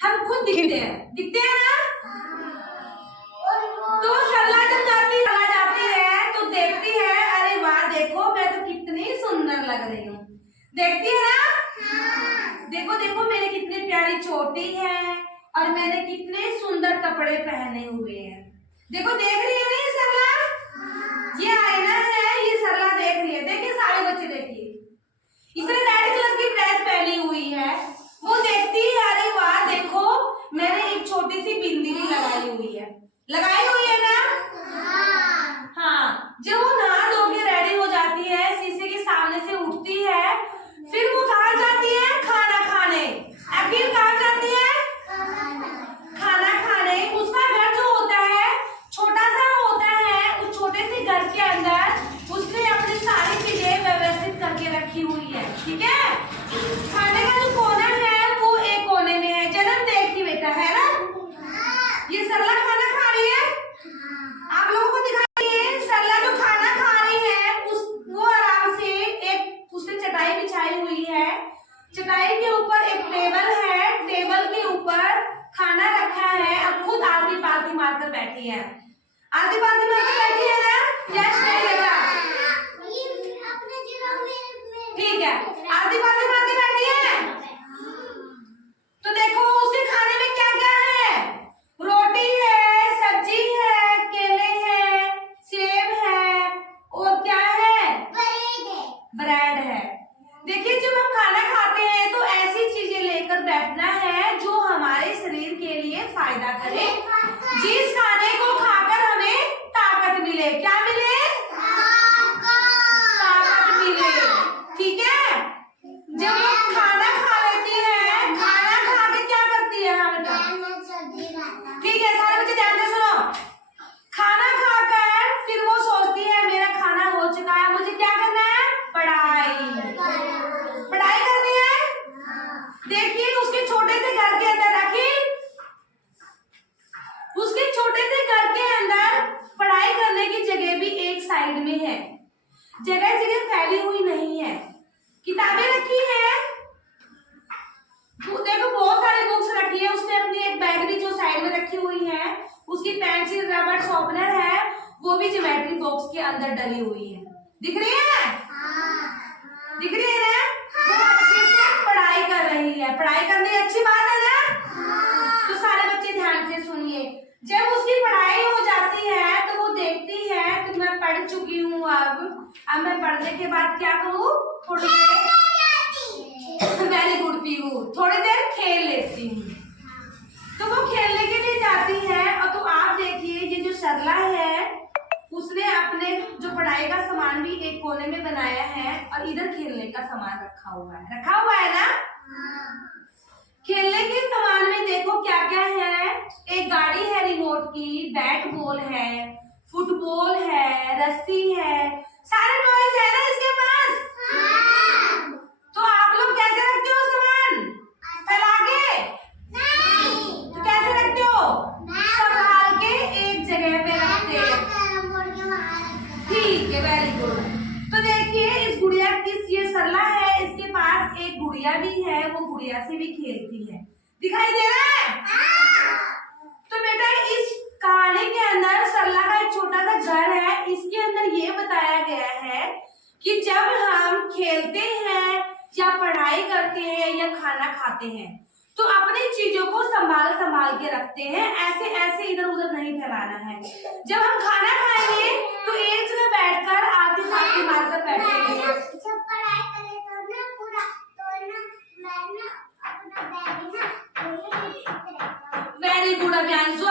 हम खुद दिखते हैं ना। तो सरला जब जाती है तो देखती है, अरे वाह देखो मैं तो कितनी सुंदर लग रही हूँ। देखती है ना। देखो देखो मेरी कितनी प्यारी चोटी है और मैंने कितने सुंदर कपड़े पहने हुए हैं। देखो देख रही है ना ये सरला। ये आईना है, ये सरला देख रही है। देखिए सारे बच्चे देखिए, इसने रेड कलर की ड्रेस पहनी हुई है। वो देखती है, अरे वाह देखो मैंने एक छोटी सी बिंदी भी लगाई हुई है। लगाई हुई है ना। हाँ, जब वो नहा धो के रेडी हो जाती है, शीशे के सामने से उठती है, फिर वो कहाँ जाती है? खाना खाने। फिर कहाँ जाती है? खाना खाने। उसका घर जो होता है छोटा सा होता है, उस छोटे से घर के अंदर उसने अपनी सारी चीजें व्यवस्थित करके रखी हुई है। ठीक है, खाने का जो कोना है वो एक कोने में है। जन्म देखती बेटा है ना। ये सरला खाना खा रही है। आप लोगों को दिखाइए, सरला जो खाना खा रही है वो आराम से एक उसने चटाई बिछाई हुई है। चटाई के ऊपर एक टेबल है, टेबल के ऊपर खाना रखा है। अब खुद आरती पारती मारकर बैठी है। आरती पारती मारकर बैठी है ना। यस नहीं बेटा, ठीक है, आरती पारती मारकर बैठी है। तो देखो उसके खाने में क्या क्या है? रोटी है, सब्जी है, केले हैं, सेब है और क्या है? ब्रेड है। देखिए जब हम खाना खाते हैं तो ऐसी चीजें लेकर बैठना है जो हमारे शरीर के लिए फायदा करे, जिस खाने को खाकर हमें ताकत मिले। क्या मिले? ताकत मिले। ठीक है, जब हम खाना खा लेती है, खाना खा के क्या करती है? हाँ बेटा, ठीक है सारे बच्चे ध्यान से सुनो। खाना खाकर फिर वो सोचती है मेरा खाना हो चुका है, मुझे क्या करना है? पढ़ाई करनी है। देखिए उसके छोटे से घर के अंदर उसके छोटे से घर के अंदर पढ़ाई करने की जगह भी एक साइड में है, जगह जगह फैली हुई नहीं है। किताबें रखी है, देखो बहुत सारी बुक्स रखी है। उसने अपनी एक बैग भी जो साइड में रखी हुई है, उसकी पेंसिल रबर शार्पनर है, वो भी ज्योमेट्री बॉक्स के अंदर डली हुई है। दिख रही है? दिख रही है ना। वो अच्छे से पढ़ाई कर रही है। पढ़ाई करनी अच्छी बात है ना। तो सारे बच्चे ध्यान से सुनिए, जब उसकी पढ़ाई हो जाती है तो वो देखती है कि मैं पढ़ चुकी हूँ, अब मैं पढ़ने के बाद क्या करूँ? थोड़ी देर वेरी गुड पीहू, थोड़ी देर खेल लेती हूँ। तो वो खेलने के लिए जाती है। और तो आप देखिए ये जो सरला है उसने अपने जो पढ़ाई का सामान भी एक कोने में बनाया है और इधर खेलने का सामान रखा हुआ है ना। खेलने के सामान में देखो क्या क्या है। एक गाड़ी है रिमोट की, बैट बॉल है, फुटबॉल है, रस्सी है, सारे टॉयज है ना इसके पास। तो आप लोग कैसे रखते हो सामान? फैला के? नहीं। तो कैसे रखते हो? संभाल के एक जगह पे रखते हैं। ठीक है, वेरी गुड। तो देखिए इस गुड़िया ये सरला है, इसके पास एक गुड़िया भी है, वो गुड़िया से भी खेलती है। दिखाई दे रहा है? तो बेटा इस कहानी के अंदर सरला का एक छोटा सा घर है। इसके अंदर ये बताया गया है कि जब हम खेलते हैं या पढ़ाई करते हैं या खाना खाते हैं तो अपनी चीजों को संभाल के रखते हैं। ऐसे इधर उधर नहीं फैलाना है। जब हम खाना खाएंगे तो एक जगह बैठकर आरती पारती मारकर बैठेंगे। Very good Abhiyanshu.